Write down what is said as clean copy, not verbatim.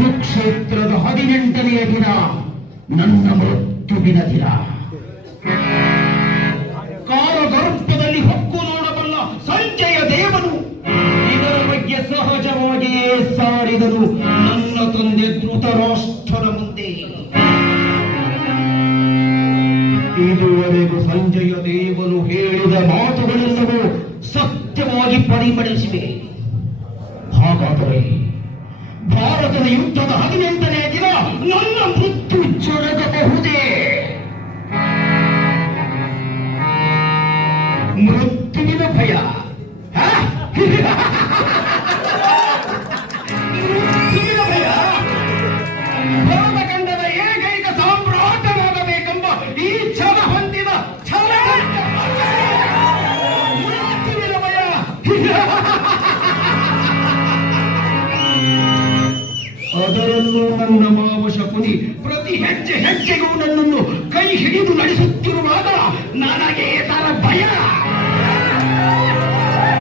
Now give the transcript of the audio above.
ಕುರುಕ್ಷೇತ್ರದ 18ನೆಯ ದಿನ ನನ್ನ ಮೃತ್ಯುವಿನ ದಿನ. ಕಾಲಗರ್ಭದಲ್ಲಿ ಹೊಕ್ಕು ನೋಡಬಲ್ಲ ಸಂಜಯ ದೇವನು ಇದರ ಬಗ್ಗೆ ಸಹಜವಾಗಿಯೇ ಸಾರಿದನು ನನ್ನ ತಂದೆ ಧೃತರಾಷ್ಟ್ರನ ಮುಂದೆ. ಇದುವರೆಗೂ ಸಂಜಯ ದೇವನು ಹೇಳಿದ ಮಾತುಗಳೆಲ್ಲವೂ ಸತ್ಯವಾಗಿ ಪರಿಮಳಿಸಿವೆ. ಹಾಗಾದರೆ ಭಾರತದ ಯುದ್ಧದ 18ನೇ ದಿನ ನನ್ನ ಮೃತ್ಯು ಜರುಗಬಹುದೇ? ಮೃತ್ಯುವಿನ ಭಯ, ಮೃತ್ಯುವಿನ ಭಯ ಭರತಖಂಡದ ಏಕೈಕ ಸಾಮ್ರಾಟನಾಗಬೇಕೆಂಬ ಈ ಛಲ ಹೊಂದಿದ ಛಲ. ಮೃತ್ಯುವಿನ ಭಯ ಅದರಲ್ಲೂ ನನ್ನ ಮಾವ ಶಕುನಿ ಪ್ರತಿ ಹೆಜ್ಜೆ ಹೆಜ್ಜೆಗೂ ನನ್ನನ್ನು ಕೈ ಹಿಡಿದು ನಡೆಸುತ್ತಿರುವಾಗ ನನಗೆ ಇದರ ಭಯ.